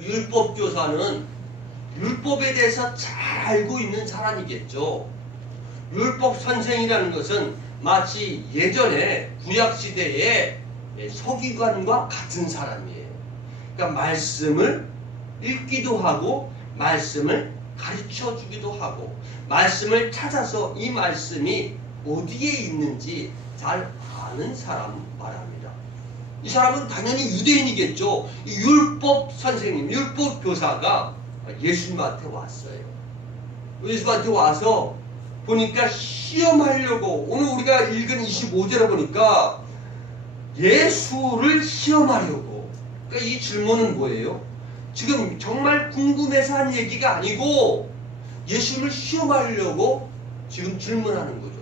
율법교사는 율법에 대해서 잘 알고 있는 사람이겠죠. 율법 선생이라는 것은 마치 예전에 구약시대의 서기관과 같은 사람이에요. 그러니까 말씀을 읽기도 하고 말씀을 가르쳐 주기도 하고 말씀을 찾아서 이 말씀이 어디에 있는지 잘 아는 사람 말합니다. 이 사람은 당연히 유대인이겠죠. 이 율법 선생님, 율법 교사가 예수님한테 왔어요. 예수님한테 와서 보니까 시험하려고, 오늘 우리가 읽은 25절에 보니까 예수를 시험하려고. 그러니까 이 질문은 뭐예요? 지금 정말 궁금해서 한 얘기가 아니고 예수님을 시험하려고 지금 질문하는 거죠.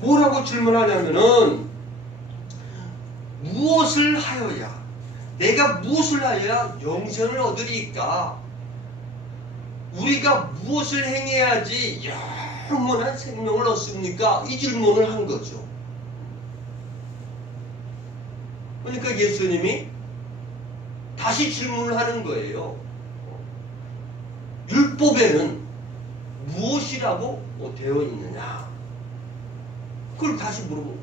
뭐라고 질문하냐면은 무엇을 하여야, 내가 무엇을 하여야 영생을 얻으리까? 우리가 무엇을 행해야지 영원한 생명을 얻습니까? 이 질문을 한 거죠. 그러니까 예수님이 다시 질문을 하는 거예요. 율법에는 무엇이라고 되어 있느냐? 그걸 다시 물어보는 거죠.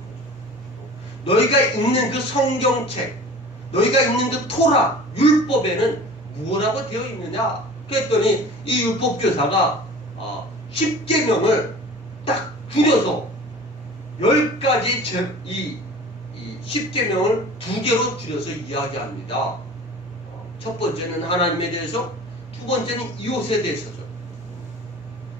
너희가 읽는 그 성경책, 너희가 읽는 그 토라, 율법에는 무엇라고 되어 있느냐? 그랬더니 이 율법교사가 10계명을 딱 줄여서 10가지 이 10계명을 2개로 줄여서 이야기합니다. 첫 번째는 하나님에 대해서, 두 번째는 이웃에 대해서죠.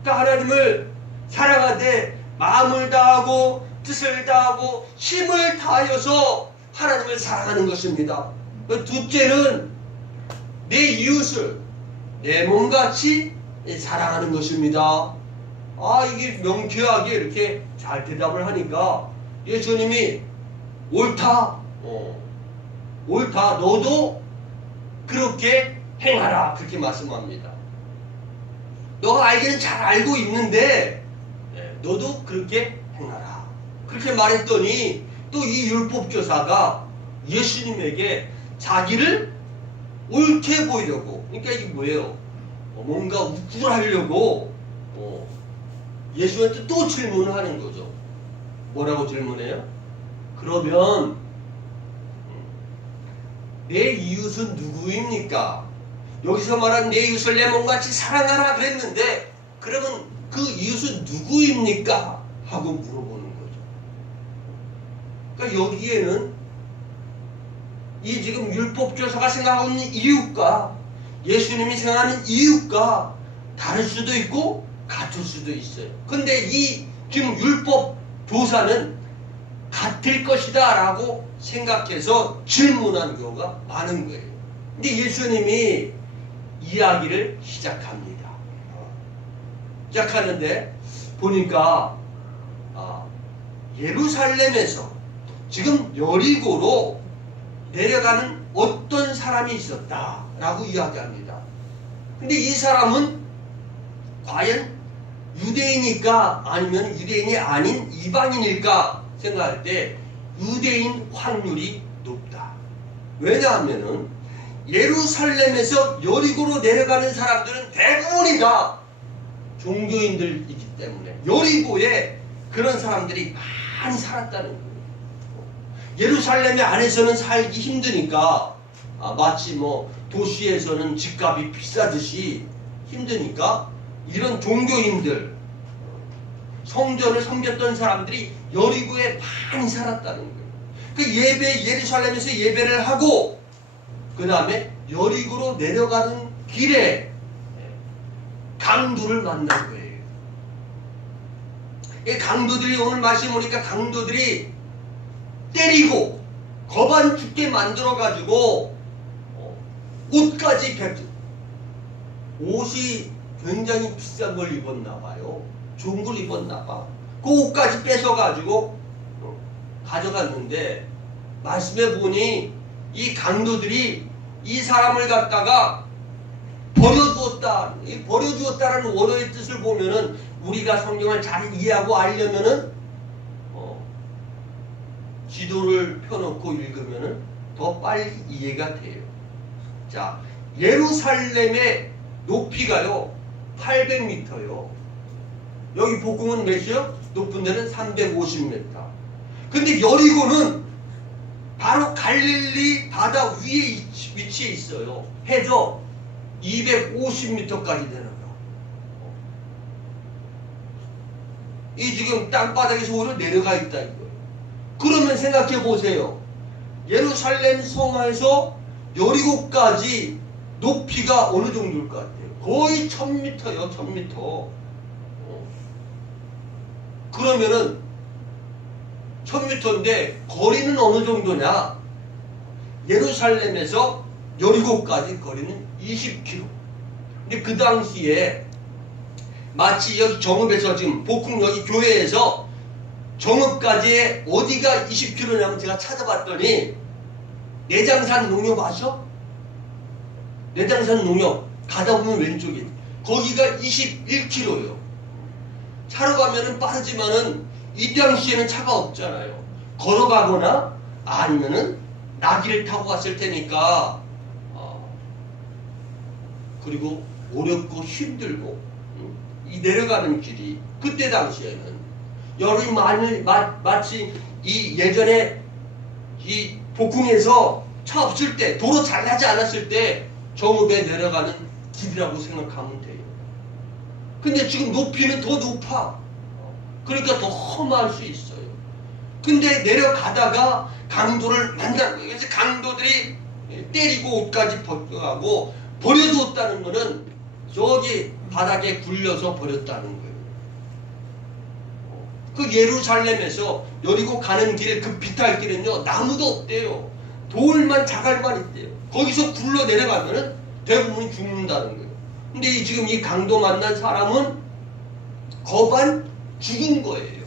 그러니까 하나님을 사랑하되 마음을 다하고 뜻을 다하고 힘을 다하여서 하나님을 사랑하는 것입니다. 둘째는 내 이웃을 내 몸같이 사랑하는 것입니다. 이게 명쾌하게 이렇게 잘 대답을 하니까 예수님이 옳다. 옳다. 너도 그렇게 행하라. 그렇게 말씀합니다. 너가 알기는 잘 알고 있는데 너도 그렇게 행하라. 그렇게 말했더니 또 이 율법교사가 예수님에게 자기를 옳게 보이려고, 그러니까 이게 뭐예요? 뭔가 우쭐하려고 예수한테 또 질문을 하는 거죠. 뭐라고 질문해요? 그러면 내 이웃은 누구입니까? 여기서 말한 내 이웃을 내 몸같이 사랑하라 그랬는데 그러면 그 이웃은 누구입니까? 하고 물어보는 거죠. 그러니까 여기에는 이 지금 율법교사가 생각하고 있는 이웃과 예수님이 생각하는 이웃과 다를 수도 있고 같을 수도 있어요. 근데 이 지금 율법교사는 같을 것이다 라고 생각해서 질문한 경우가 많은 거예요. 근데 예수님이 이야기를 시작합니다. 시작하는데 보니까 예루살렘에서 지금 여리고로 내려가는 어떤 사람이 있었다라고 이야기합니다. 근데 이 사람은 과연 유대인일까 아니면 유대인이 아닌 이방인일까 생각할 때 유대인 확률이 높다. 왜냐하면은 예루살렘에서 여리고로 내려가는 사람들은 대부분이 다 종교인들이기 때문에 여리고에 그런 사람들이 많이 살았다는 거예요. 예루살렘 안에서는 살기 힘드니까 마치 도시에서는 집값이 비싸듯이 힘드니까 이런 종교인들, 성전을 섬겼던 사람들이 여리고에 많이 살았다는 거예요. 그 예루살렘에서 예배를 하고 그 다음에 여리고로 내려가는 길에 강도를 만난 거예요. 이 강도들이 오늘 말씀 보니까 강도들이 때리고 겁안 죽게 만들어 가지고 옷까지 옷이 굉장히 비싼 걸 입었나 봐요. 좋은 걸 입었나 봐. 그 옷까지 뺏어 가지고 가져갔는데 말씀해 보니 이 강도들이 이 사람을 갖다가 버려두었다. 이 버려두었다라는 원어의 뜻을 보면은 우리가 성경을 잘 이해하고 알려면은 지도를 펴놓고 읽으면은 더 빨리 이해가 돼요. 자, 예루살렘의 높이가요 800m요. 여기 복음은 몇이요? 높은 데는 350m. 근데 여리고는 바로 갈릴리 바다 위에 위치해 있어요. 해저 250m까지 내려가. 이 지금 땅바닥에서 오히려 내려가 있다 이거예요. 그러면 생각해 보세요. 예루살렘 성에서 여리고까지 높이가 어느 정도일 것 같아요? 거의 1000m요, 1000m. 그러면은 1000m인데 거리는 어느 정도냐? 예루살렘에서 여리고까지 거리는 20km. 근데 그 당시에 마치 여기 정읍에서 지금 복흥 여기 교회에서 정읍까지의 어디가 20km냐면 제가 찾아봤더니 내장산 농협 아셔? 내장산 농협 가다 보면 왼쪽에 거기가 21km예요. 차로 가면은 빠르지만은 이 당시에는 차가 없잖아요. 걸어가거나 아니면은 나귀를 타고 갔을 테니까 그리고 어렵고 힘들고 이 내려가는 길이 그때 당시에는 여름이 마치 이 예전에 이 복흥에서 차 없을 때 도로 잘 나지 않았을 때 정읍에 내려가는 길이라고 생각하면 돼요. 근데 지금 높이는 더 높아. 그러니까 더 험할 수 있어요. 근데 내려가다가 강도를 만나고 그래서 강도들이 때리고 옷까지 벗겨가고 버려두었다는 거는 저기 바닥에 굴려서 버렸다는 거예요. 그 예루살렘에서 여리고 가는 길, 그 비탈길은요 나무도 없대요. 돌만 자갈만 있대요. 거기서 굴러 내려가면은 대부분 죽는다는 거예요. 근데 지금 이 강도 만난 사람은 거반 죽은 거예요.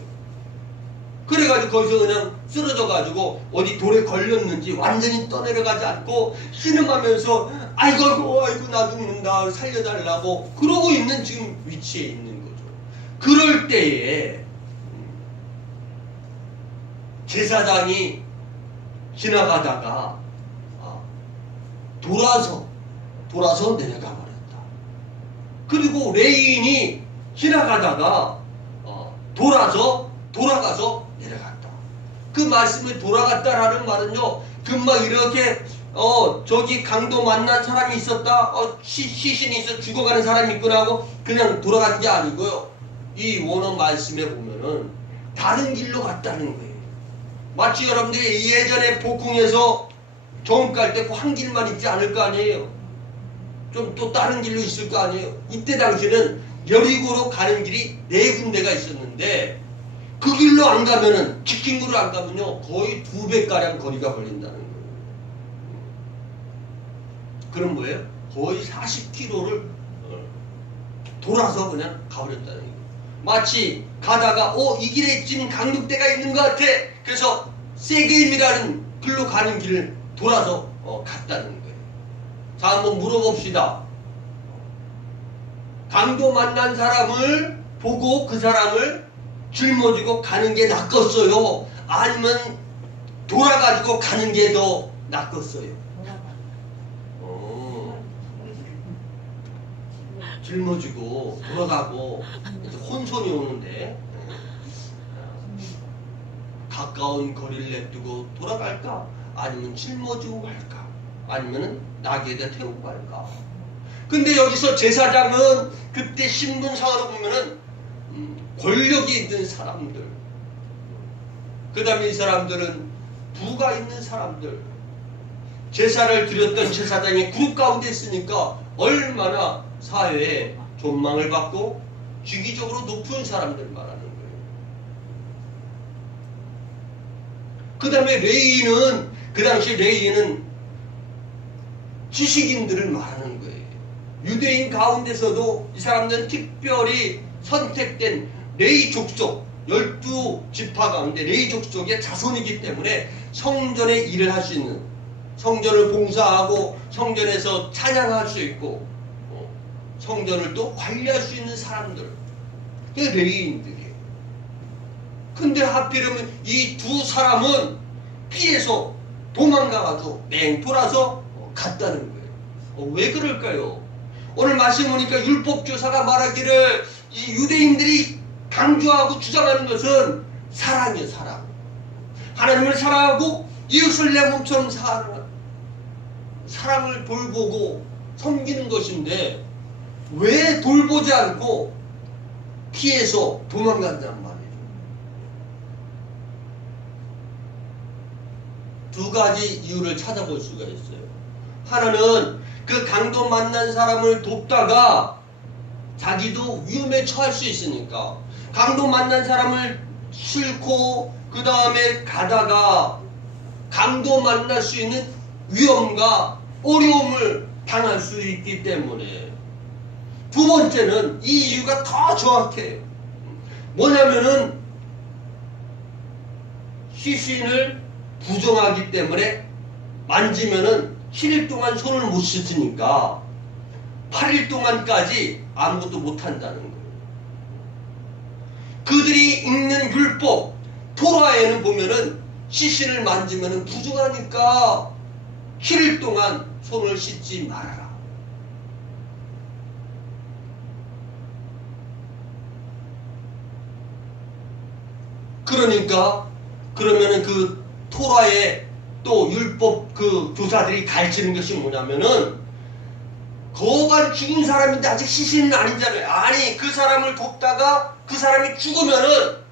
그래가지고 거기서 그냥 쓰러져가지고 어디 돌에 걸렸는지 완전히 떠내려가지 않고 신음하면서 아이고 나 죽는다 살려달라고 그러고 있는 지금 위치에 있는 거죠. 그럴 때에 제사장이 지나가다가 돌아서 내려가 버렸다. 그리고 레인이 지나가다가 돌아가서 내려갔다. 그 말씀을 돌아갔다라는 말은요, 금방 이렇게 저기 강도 만난 사람이 있었다, 시신이 있어 죽어가는 사람이 있구나 하고 그냥 돌아간 게 아니고요. 이 원어 말씀에 보면은 다른 길로 갔다는 거예요. 마치 여러분들이 예전에 복흥에서 정읍 갈 때 한 길만 있지 않을 거 아니에요. 좀 또 다른 길로 있을 거 아니에요. 이때 당시는 여리고로 가는 길이 4군데가 있었는데 그 길로 안 가면은 직진구로 안 가면요 거의 2배가량 거리가 걸린다는 거예요. 그럼 뭐예요? 거의 40km를 돌아서 그냥 가버렸다는 거예요. 마치 가다가 이 길에 지금 강둑대가 있는 것 같아. 그래서 세게임이라는 길로 가는 길을 돌아서 갔다는 거예요. 자, 한번 물어봅시다. 강도 만난 사람을 보고 그 사람을 짊어지고 가는 게 낫겠어요? 아니면 돌아가지고 가는 게 더 낫겠어요? 짊어지고 돌아가고 혼선이 오는데 가까운 거리를 냅두고 돌아갈까? 아니면 짊어지고 갈까? 아니면 나귀에다 태우고 갈까? 근데 여기서 제사장은 그때 신분상으로 보면은 권력이 있는 사람들, 그 다음에 이 사람들은 부가 있는 사람들, 제사를 드렸던 제사장이 그룹 가운데 있으니까 얼마나 사회에 존망을 받고 주기적으로 높은 사람들 말하는 거예요. 그 다음에 레위인은 그 당시 레위인은 지식인들을 말하는 거예요. 유대인 가운데서도 이 사람들은 특별히 선택된 레위 족속 12지파 가운데 레위 족속의 자손이기 때문에 성전의 일을 할 수 있는, 성전을 봉사하고 성전에서 찬양할 수 있고 성전을 또 관리할 수 있는 사람들, 그게 레위인들이에요. 근데 하필이면 이 두 사람은 피해서 도망가가지고 맹 돌아서 갔다는 거예요. 왜 그럴까요? 오늘 말씀 보니까 율법교사가 말하기를 이 유대인들이 강조하고 주장하는 것은 사랑이에요. 사랑. 하나님을 사랑하고 이웃을 내 몸처럼 사랑을 돌보고 섬기는 것인데 왜 돌보지 않고 피해서 도망간단 말이에요. 두 가지 이유를 찾아볼 수가 있어요. 하나는 그 강도 만난 사람을 돕다가 자기도 위험에 처할 수 있으니까 강도 만난 사람을 싣고 그 다음에 가다가 강도 만날 수 있는 위험과 어려움을 당할 수 있기 때문에 두 번째는 이 이유가 더 정확해요. 뭐냐면은 시신을 부정하기 때문에 만지면은 7일 동안 손을 못 씻으니까 8일 동안까지 아무것도 못한다는 거예요. 그들이 읽는 율법 토라에는 보면은 시신을 만지면은 부정하니까 7일 동안 손을 씻지 말아라. 그러니까 그러면은 그 토라의 또 율법 그 교사들이 가르치는 것이 뭐냐면은 거반 죽은 사람인데 아직 시신은 아니잖아요. 아니 그 사람을 돕다가 그 사람이 죽으면은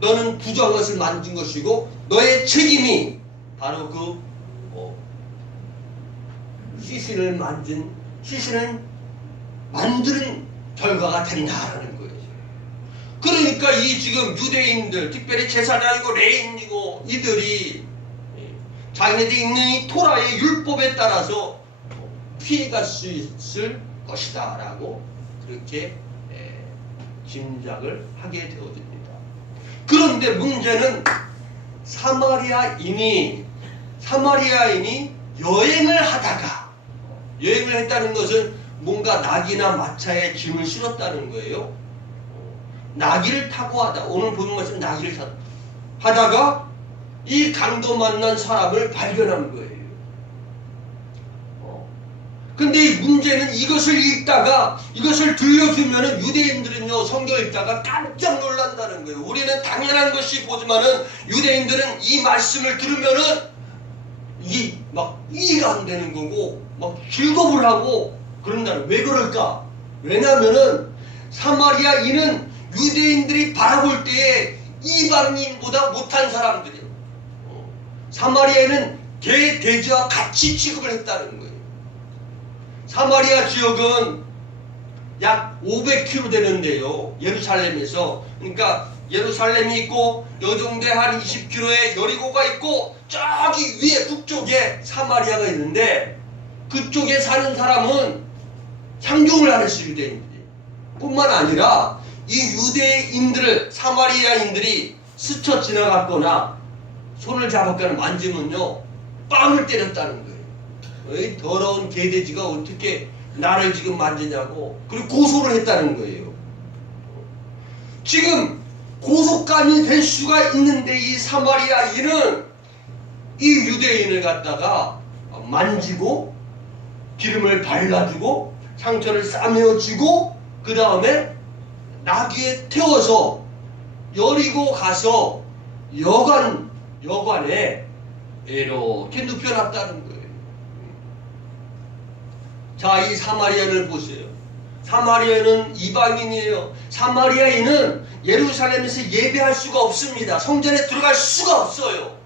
너는 부정한 것을 만진 것이고 너의 책임이 바로 그 시신을 만드는 결과가 된다라는 거예요. 그러니까 이 지금 유대인들 특별히 제사장이고 레인이고 이들이 자기네들이 읽는 이 토라의 율법에 따라서 피해갈 수 있을 것이다 라고 그렇게 짐작을 하게 되어집니다. 그런데 문제는 사마리아인이 여행을 했다는 것은 뭔가 낙이나 마차에 짐을 실었다는 거예요. 나귀를 타고 오늘 보는 것은 나귀를 하다가 이 강도 만난 사람을 발견한 거예요. 근데 이 문제는 이것을 읽다가 이것을 들려주면은 유대인들은요 성경 읽다가 깜짝 놀란다는 거예요. 우리는 당연한 것이 보지만은 유대인들은 이 말씀을 들으면은 이게 막 이해가 안 되는 거고 막 즐거움을 하고 그런다는. 왜 그럴까? 왜냐면은 사마리아인은 유대인들이 바라볼 때에 이방인보다 못한 사람들이에요. 사마리아인은 돼지와 같이 취급을 했다는 거예요. 사마리아 지역은 약 500km 되는데요. 예루살렘에서. 그러니까 예루살렘이 있고 요 정도에 한 20km에 여리고가 있고 저기 위에 북쪽에 사마리아가 있는데 그쪽에 사는 사람은 상종을 안 했어요. 유대인들이. 뿐만 아니라 이 유대인들을 사마리아인들이 스쳐 지나갔거나 손을 잡았거나 만지면요 빵을 때렸다는 거예요. 이 더러운 개돼지가 어떻게 나를 지금 만지냐고. 그리고 고소를 했다는 거예요. 지금 고소감이 될 수가 있는데 이 사마리아인은 이 유대인을 갖다가 만지고 기름을 발라주고 상처를 싸매어주고 그 다음에 나귀에 태워서 여리고 가서 여관에 이렇게 눕혀놨다는 거예요. 자, 이 사마리아를 보세요. 사마리아는 이방인이에요. 사마리아인은 예루살렘에서 예배할 수가 없습니다. 성전에 들어갈 수가 없어요.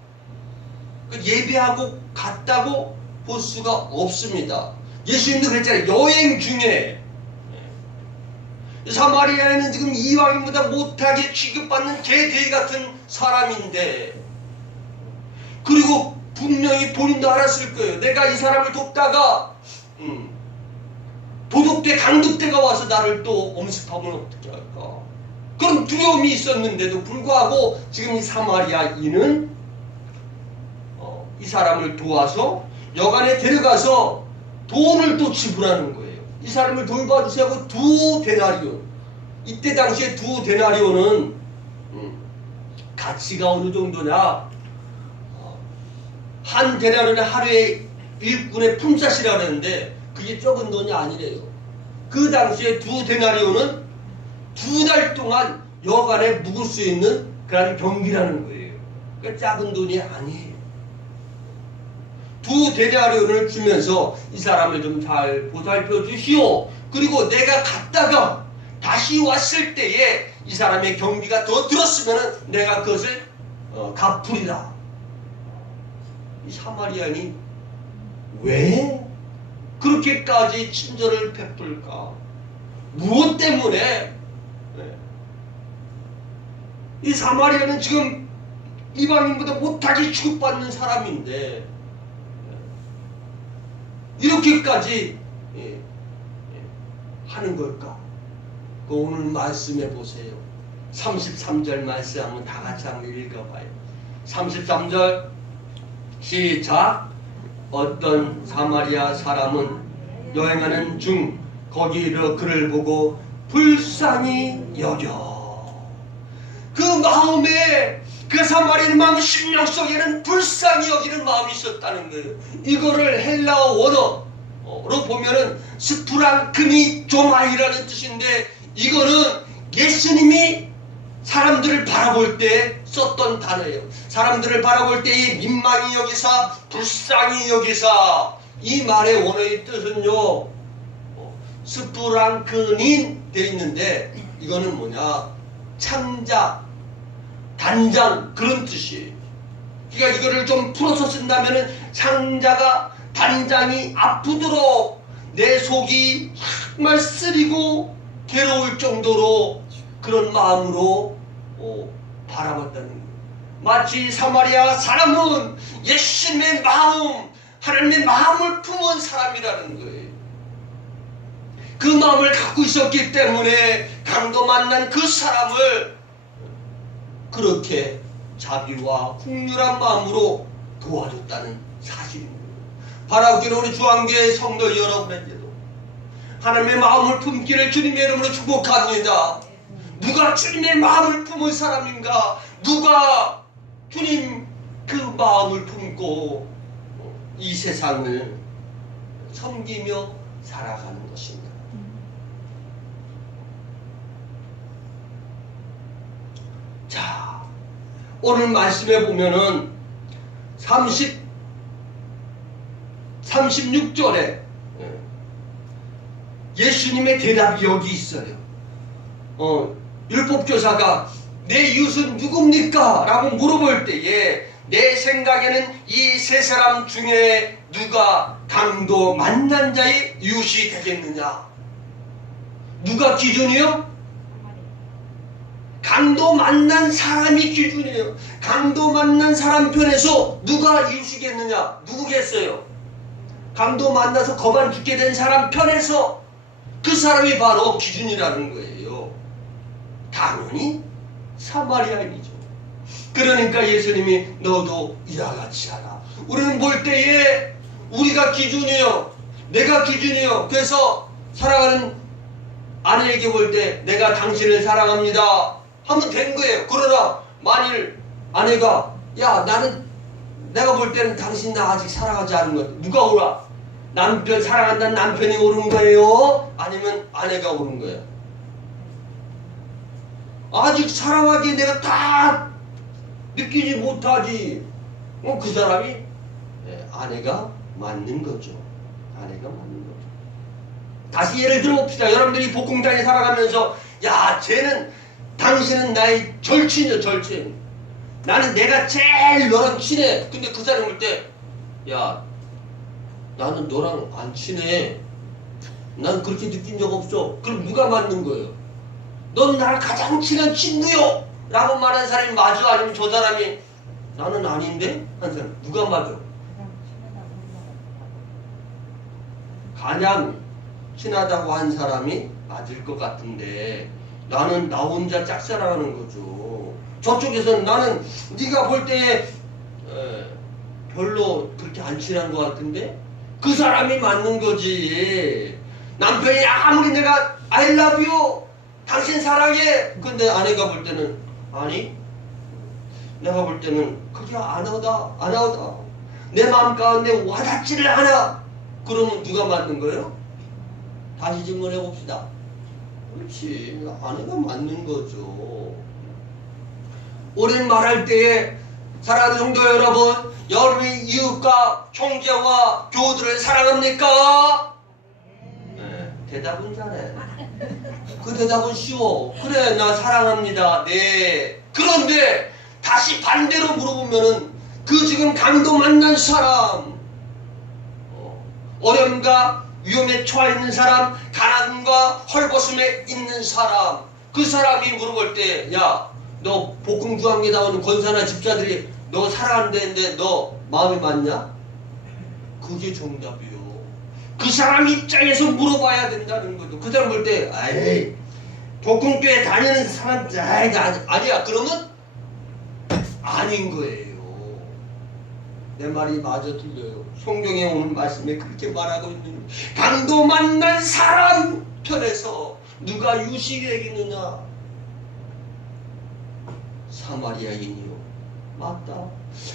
예배하고 갔다고 볼 수가 없습니다. 예수님도 그랬잖아요. 여행 중에 사마리아에는 지금 이방인보다 못하게 취급받는 개돼지 같은 사람인데, 그리고 분명히 본인도 알았을 거예요. 내가 이 사람을 돕다가 도둑대 강도대가 와서 나를 또 엄습하면 어떻게 할까. 그런 두려움이 있었는데도 불구하고 지금 이 사마리아인은 이 사람을 도와서 여관에 데려가서 돈을 또 지불하는 거예요. 이 사람을 돌봐주세요 하고 2데나리온. 이때 당시에 2데나리온은 가치가 어느 정도냐, 한 데나리온은 하루에 일꾼의 품삯이라고 그랬는데 그게 적은 돈이 아니래요. 그 당시에 2데나리온은 2달 동안 여간에 묵을 수 있는 그런 경비라는 거예요. 그러니까 작은 돈이 아니에요. 2데나리온을 주면서 이 사람을 좀 잘 보살펴 주시오. 그리고 내가 갔다가 다시 왔을 때에 이 사람의 경비가 더 들었으면 내가 그것을 갚으리라. 이 사마리아인이 왜 그렇게까지 친절을 베풀까? 무엇 때문에? 이 사마리아는 지금 이방인보다 못하게 취급받는 사람인데 이렇게까지 하는 걸까? 오늘 말씀해 보세요. 33절 말씀 한번 다 같이 한번 읽어봐요. 33절 시작. 어떤 사마리아 사람은 여행하는 중 거기로 그를 보고 불쌍히 여겨. 그 마음에 그 사마리아 마음 심령 속에는 불쌍히 여기는 마음이 있었다는 거예요. 이거를 헬라어 원어로 보면은 스프랑크니 조마이라는 뜻인데 이거는 예수님이 사람들을 바라볼 때 썼던 단어예요. 사람들을 바라볼 때의 민망히 여기사 불쌍히 여기사 이 말의 원어의 뜻은요 스프랑크닌 되어 있는데 이거는 뭐냐 창자 단장 그런 뜻이에요. 그러니까 이거를 좀 풀어서 쓴다면은 창자가 단장이 아프도록 내 속이 정말 쓰리고 괴로울 정도로 그런 마음으로 바라봤다는 거예요. 마치 사마리아 사람은 예수님의 마음, 하나님의 마음을 품은 사람이라는 거예요. 그 마음을 갖고 있었기 때문에 강도 만난 그 사람을 그렇게 자비와 긍휼한 마음으로 도와줬다는 사실입니다. 바라기는 우리 주한교회 성도 여러분에게도 하나님의 마음을 품기를 주님의 이름으로 축복합니다. 누가 주님의 마음을 품은 사람인가? 누가 주님 그 마음을 품고 이 세상을 섬기며 살아가는 것인가? 자, 오늘 말씀에 보면은 36절에 예수님의 대답이 여기 있어요. 율법교사가 내 이웃은 누굽니까? 라고 물어볼 때에 내 생각에는 이 세 사람 중에 누가 강도 만난 자의 이웃이 되겠느냐? 누가 기준이요? 강도 만난 사람이 기준이에요. 강도 만난 사람 편에서 누가 이웃이겠느냐? 누구겠어요? 강도 만나서 거반 죽게 된 사람 편에서 그 사람이 바로 기준이라는 거예요. 당연히 사마리아인이죠. 그러니까 예수님이 너도 이와 같이 하라. 우리는 볼 때에 우리가 기준이요. 내가 기준이요. 그래서 사랑하는 아내에게 볼 때 내가 당신을 사랑합니다. 하면 된 거예요. 그러나 만일 아내가 야 나는 내가 볼 때는 당신 나 아직 사랑하지 않은 것 누가 옳아? 남편 사랑한다는 남편이 옳은 거예요? 아니면 아내가 옳은 거예요? 아직 사랑하기에 내가 다 느끼지 못하지. 그 사람이 아내가 맞는 거죠. 아내가 맞는 거죠. 다시 예를 들어 봅시다. 여러분들이 복공단에 살아가면서 야 쟤는 당신은 나의 절친이요 절친. 나는 내가 제일 너랑 친해. 근데 그 사람이 볼 때 야 나는 너랑 안 친해. 난 그렇게 느낀 적 없어. 그럼 누가 맞는 거예요? 넌 나랑 가장 친한 친구요 라고 말하는 사람이 맞아? 아니면 저 사람이 나는 아닌데? 한 사람 누가 맞아? 가장 친하다고 한 사람이 맞을 것 같은데 나는 나 혼자 짝사랑하는 거죠. 저쪽에서는 나는 네가 볼 때에 별로 그렇게 안 친한 것 같은데 그 사람이 맞는 거지. 남편이 아무리 내가 I love you 당신 사랑해 근데 아내가 볼 때는 아니 내가 볼 때는 그게 안 하다 내 마음 가운데 와닿지를 않아. 그러면 누가 맞는 거예요? 다시 질문해 봅시다. 그렇지, 아내가 맞는 거죠. 우리는 말할 때에 사랑하는 성도 여러분, 여러분이 이웃과 형제와 교우들을 사랑합니까? 네, 대답은 잘해. 그 대답은 쉬워. 그래, 나 사랑합니다. 네. 그런데 다시 반대로 물어보면은 그 지금 강도 만난 사람, 어려움과 위험에 처해 있는 사람, 가난과 헐벗음에 있는 사람, 그 사람이 물어볼 때, 야, 너 복음주항에 나오는 권사나 집사들이 너 사랑한다는데 너 마음이 맞냐? 그게 정답이요. 그 사람 입장에서 물어봐야 된다는 거죠. 그 사람 볼 때, 아이, 복음교회 다니는 사람, 아니야. 그러면 아닌 거예요. 내 말이 마저 들려요. 성경에 오는 말씀에 그렇게 말하고 있는, 강도 만난 사람 편에서 누가 유식이 여기느냐? 사마리아인이요. 맞다.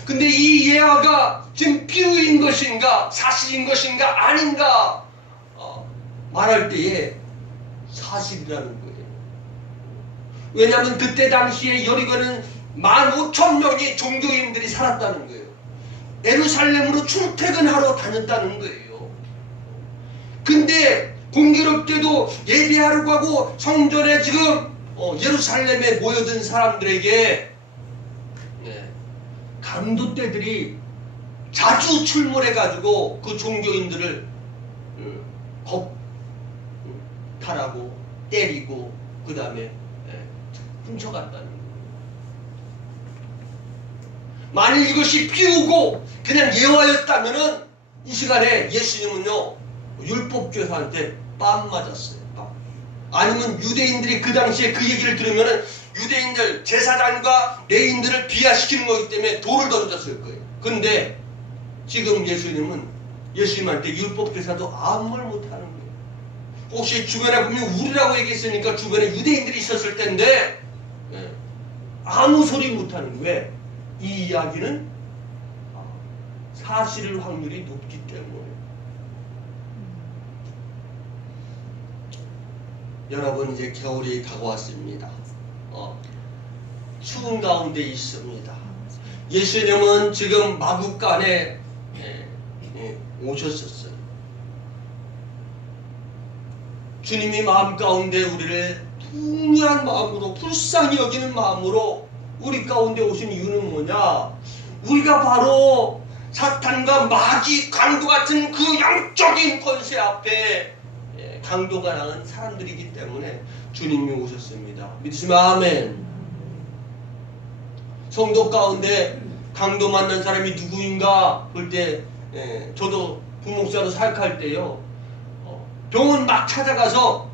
근데 이 예화가 지금 비유인 것인가 사실인 것인가 아닌가 말할 때에 사실이라는 거예요. 왜냐하면 그때 당시에 여리고는 15,000명의 종교인들이 살았다는 거예요. 예루살렘으로 출퇴근하러 다녔다는 거예요. 근데 공교롭게도 예배하러 가고 성전에 지금 예루살렘에 모여든 사람들에게 강도떼들이 자주 출몰해가지고 그 종교인들을 겁탈하고 때리고 그 다음에 훔쳐갔다는 거예요. 만일 이것이 비우고 그냥 예화였다면은 이 시간에 예수님은요 율법교사한테 뺨 맞았어요. 뺨. 아니면 유대인들이 그 당시에 그 얘기를 들으면은 유대인들 제사장과 레인들을 비하시키는 거기 때문에 돌을 던졌을 거예요. 그런데 지금 예수님한테 율법교사도 아무 말 못하는 거예요. 혹시 주변에 보면 우리라고 얘기했으니까 주변에 유대인들이 있었을 텐데 아무 소리 못하는 거예요. 왜? 이 이야기는 사실일 확률이 높기 때문에. 여러분 이제 겨울이 다가왔습니다. 추운 가운데 있습니다. 예수님은 지금 마국간에 오셨었어요. 주님이 마음 가운데 우리를 풍요한 마음으로 불쌍히 여기는 마음으로 우리 가운데 오신 이유는 뭐냐? 우리가 바로 사탄과 마귀 강도 같은 그 영적인 권세 앞에 강도가 나는 사람들이기 때문에 주님이 오셨습니다. 믿으시면 아멘. 성도 가운데 강도 만난 사람이 누구인가 볼 때 저도 부목사로 사역할 때요 병원 막 찾아가서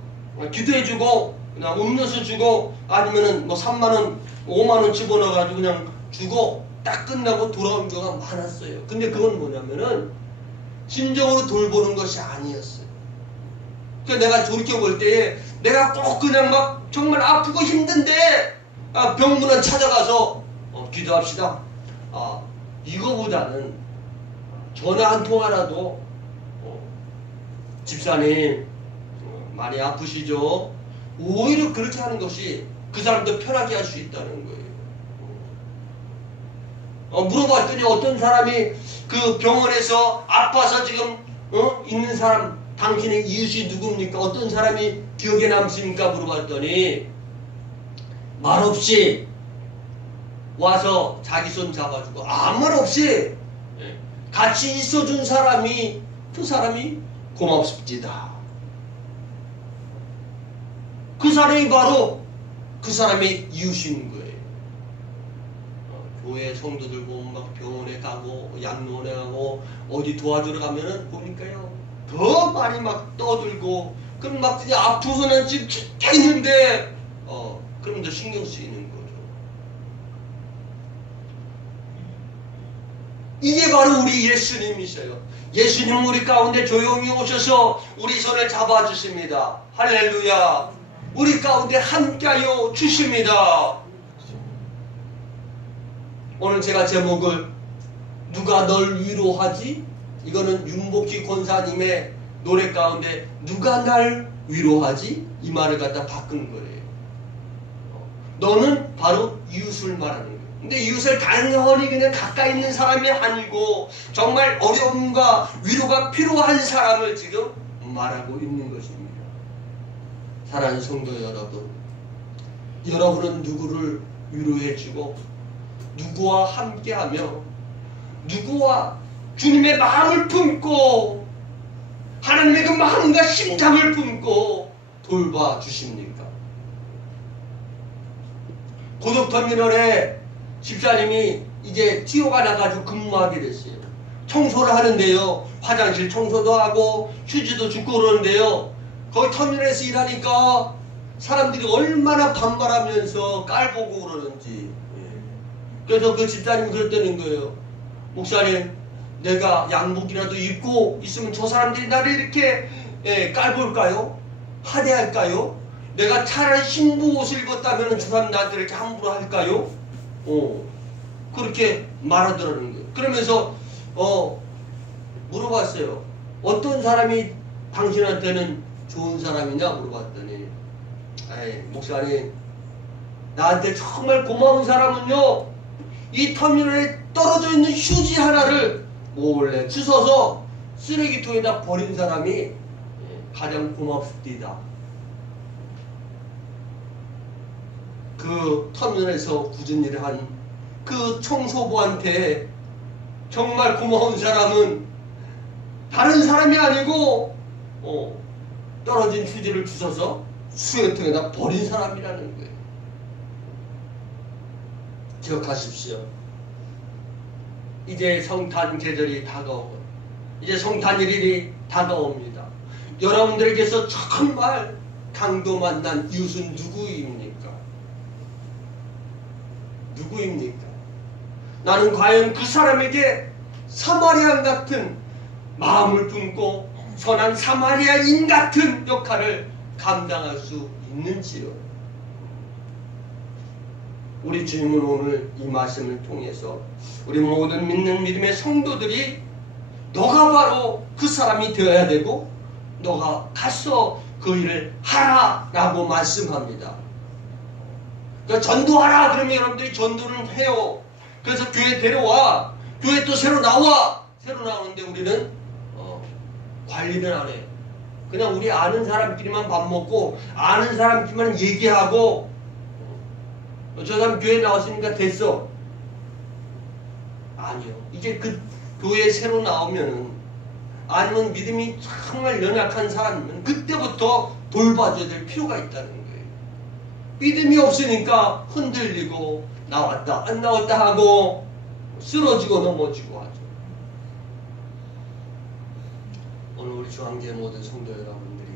기도해주고 그냥 음료수 주고 아니면은 뭐 3만원 5만원 집어넣어가지고 그냥 주고 딱 끝나고 돌아온 경우가 많았어요. 근데 그건 뭐냐면은 진정으로 돌보는 것이 아니었어요. 그러니까 내가 돌이켜볼 때에 내가 꼭 그냥 막 정말 아프고 힘든데 병문안 찾아가서 기도합시다. 이거보다는 전화 한 통화라도 집사님 많이 아프시죠? 오히려 그렇게 하는 것이 그 사람도 편하게 할 수 있다는 거예요. 물어봤더니 어떤 사람이 그 병원에서 아파서 지금 있는 사람 당신의 이웃이 누굽니까? 어떤 사람이 기억에 남습니까? 물어봤더니 말없이 와서 자기 손 잡아주고 아무 말 없이 같이 있어준 사람이 그 사람이 고맙습니다. 그 사람이 바로 그 사람의 이웃인 거예요. 교회 성도들 보면 막 병원에 가고 양로원에 가고 어디 도와주러 가면은 보니까요 더 많이 막 떠들고 그럼 막 그냥 아프서는 지금 죽겠는데 그럼 더 신경 쓰이는 거죠. 이게 바로 우리 예수님이세요. 예수님 우리 가운데 조용히 오셔서 우리 손을 잡아주십니다. 할렐루야. 우리 가운데 함께하여 주십니다. 오늘 제가 제목을 누가 널 위로하지? 이거는 윤복희 권사님의 노래 가운데 누가 날 위로하지? 이 말을 갖다 바꾼 거예요. 너는 바로 이웃을 말하는 거예요. 근데 이웃을 단순히 그냥 가까이 있는 사람이 아니고 정말 어려움과 위로가 필요한 사람을 지금 말하고 있는 것입니다. 사랑하는 성도 여러분, 여러분은 누구를 위로해주고 누구와 함께하며 누구와 주님의 마음을 품고 하나님의 그 마음과 심장을 품고 돌봐주십니까? 고속터미널에 집사님이 이제 티오가 나가지고 근무하게 됐어요. 청소를 하는데요. 화장실 청소도 하고 휴지도 줍고 그러는데요. 거기 터미널에서 일하니까 사람들이 얼마나 반말하면서 깔보고 그러는지. 그래서 그 집사님이 그랬다는 거예요. 목사님, 내가 양복이라도 입고 있으면 저 사람들이 나를 이렇게 깔볼까요? 하대할까요? 내가 차라리 신부 옷을 입었다면 저 사람 나한테 이렇게 함부로 할까요? 그렇게 말하더라는 거예요. 그러면서 물어봤어요. 어떤 사람이 당신한테는 좋은 사람이냐 물어봤더니, 목사님, 나한테 정말 고마운 사람은요, 이 터미널에 떨어져 있는 휴지 하나를 몰래 주워서 쓰레기통에다 버린 사람이 가장 고맙습니다. 그 터미널에서 굳은 일을 한 그 청소부한테 정말 고마운 사람은 다른 사람이 아니고 떨어진 휴지를 주워서 수레통에다 버린 사람이라는 거예요. 기억하십시오. 이제 성탄 계절이 다가오고 이제 성탄일이 다가옵니다. 여러분들에게서 정말 강도 만난 이웃은 누구입니까? 누구입니까? 나는 과연 그 사람에게 사마리아 같은 마음을 품고 선한 사마리아인 같은 역할을 감당할 수 있는지요? 우리 주님은 오늘 이 말씀을 통해서 우리 모든 믿는 믿음의 성도들이 너가 바로 그 사람이 되어야 되고 너가 가서 그 일을 하라라고 말씀합니다. 그러니까 전도하라 그러면 여러분들이 전도를 해요. 그래서 교회 데려와, 교회 또 새로 나와. 새로 나오는데 우리는 관리를 안 해요. 그냥 우리 아는 사람끼리만 밥 먹고 아는 사람끼리만 얘기하고 저 사람 교회 나왔으니까 됐어. 아니요. 이제 그 교회에 새로 나오면은 아니면 믿음이 정말 연약한 사람이면 그때부터 돌봐줘야 될 필요가 있다는 거예요. 믿음이 없으니까 흔들리고 나왔다 안 나왔다 하고 쓰러지고 넘어지고 하죠. 오늘 우리 주한교회 모든 성도 여러분들이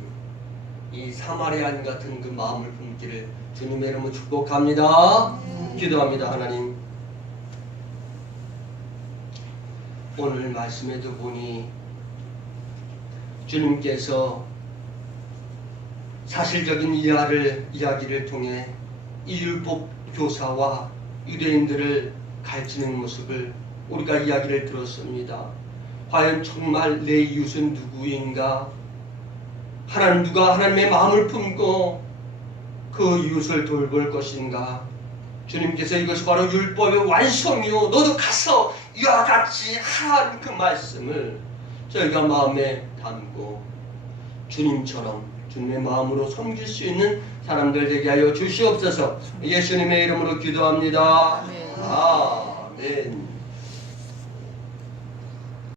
이 사마리아인 같은 그 마음을 품기를 주님의 이름으로 축복합니다. 기도합니다. 하나님, 오늘 말씀에도 보니 주님께서 사실적인 이야기를 통해 이 율법 교사와 유대인들을 가르치는 모습을 우리가 이야기를 들었습니다. 과연 정말 내 이웃은 누구인가? 누가 하나님의 마음을 품고 그 이웃을 돌볼 것인가? 주님께서 이것이 바로 율법의 완성이요, 너도 가서 이와 같이 하라는 그 말씀을 저희가 마음에 담고 주님처럼 주님의 마음으로 섬길 수 있는 사람들 되게 하여 주시옵소서. 예수님의 이름으로 기도합니다. 아멘.